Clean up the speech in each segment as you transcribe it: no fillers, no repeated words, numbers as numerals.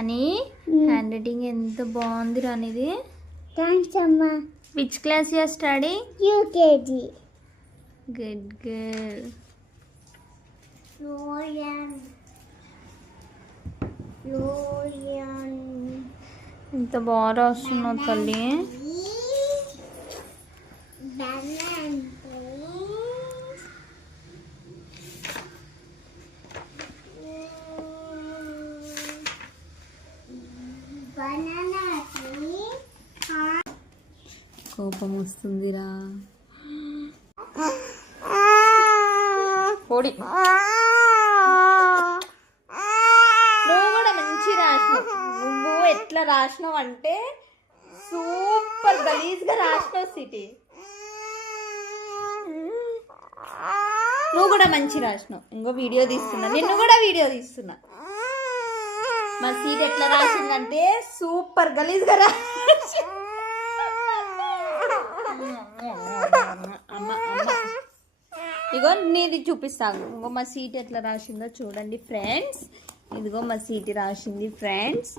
అని hand writing ఎంత బాగుంది అనేది. థ్యాంక్స్ అమ్మా. Which class you are study? UKG. Good girl. ఎంత బాగా రాస్తున్నావు తల్లి. కోపం వస్తుందిరా. పొడి నువ్వు కూడా మంచి రాసినావు. నువ్వు ఎట్లా రాసినావు అంటే సూపర్ గలీజ్గా రాసినావు సిటీ. నువ్వు కూడా మంచి రాసినావు. ఇంకో వీడియో తీస్తున్నా, నిన్ను కూడా వీడియో తీస్తున్నా. మా సీట్ ఎట్లా రాసిందంటే సూపర్ గలీజ్గా రాసి. అమ్మ ఇగో నీది చూపిస్తాను. ఇంకో మా సీట్ ఎట్లా రాసిందో చూడండి ఫ్రెండ్స్. ఇదిగో మా సీట్ రాసింది ఫ్రెండ్స్.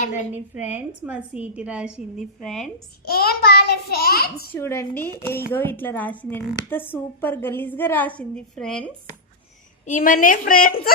చూడండి ఫ్రెండ్స్, మా సీట్ రాసింది ఫ్రెండ్స్. చూడండి ఇగో ఇట్లా రాసింది. ఎంత సూపర్ గలీజ్గా రాసింది ఫ్రెండ్స్. ఈమెనే ఫ్రెండ్స్.